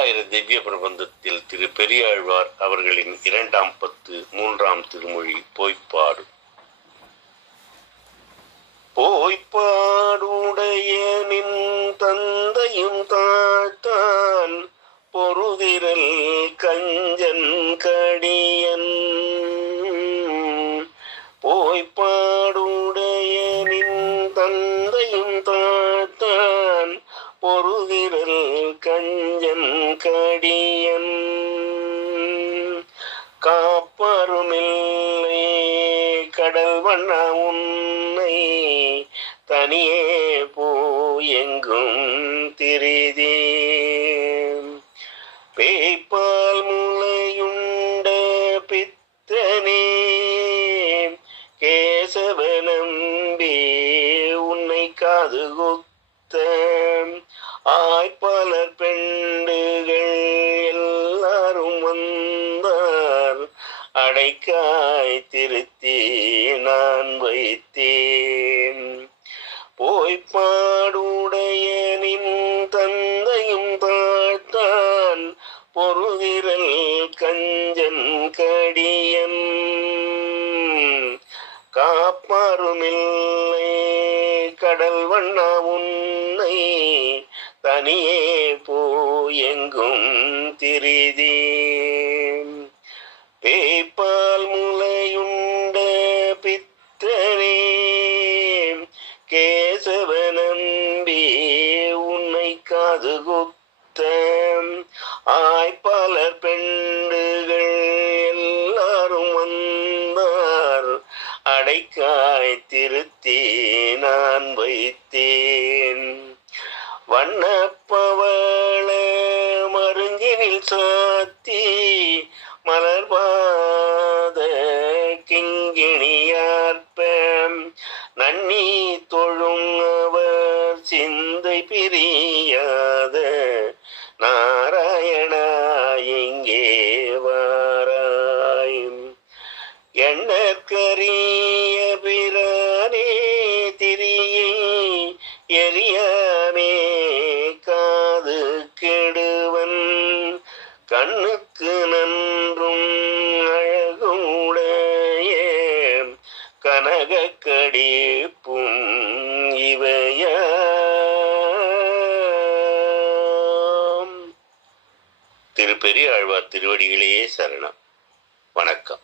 தொள்ளாயிரம் திவ்ய பிரபந்தத்தில் திரு பெரியாழ்வார் அவர்களின் இரண்டாம் பத்து மூன்றாம் திருமொழி போய்ப்பாடு போய்ப்பாடுடைய நின் தந்தையும் தாழ்த்தான் பொறுதிரல் கஞ்சன் கடியன். போய்ப்பாடுடைய நின் தந்தையும் தாழ்த்தான் பொறுதிரல் கடியன் காப்பருமில்லை கடல் வண்ண உன்னை தனியே போயெங்கும் திரிதே பேய்ப்பால் முளையுண்ட பித்தனே கேசவ நம்பி உன்னை காது குத்த ஆய்ப்பாளர் பெண் அடைக்காய் திருத்தி நான் வைத்தேன். போய்ப்பாடுடைய நின் தந்தையும் தாழ்த்தான் பொருதிரல் கஞ்சன் கடியன். காப்பாருமில்லை கடல் வண்ணா உன்னை தனியே போயெங்கும் திரிதேன். பேய்பால் முளையுண்ட பித்தரே கேசவ நம்பி உன்னை காது குத்த ஆய்ப்பாளர் பெண்டுகள் எல்லாரும் வந்தார் அடைக்காய் திருத்தி நான் வைத்தேன் வண்ணப்பவள மருங்கினில் சார் நன்னி தொழும் அவர் சிந்தை பிரியாத நாராயணா எங்கே வாராய் எண்ணற்கரிய பிரானே திரியை எரியாமே காது கெடுவன். கண்ணுக்கு கனகக்கடிப்பும் இவைய. திருப்பெரிய ஆழ்வார் திருவடிகளையே சரணம். வணக்கம்.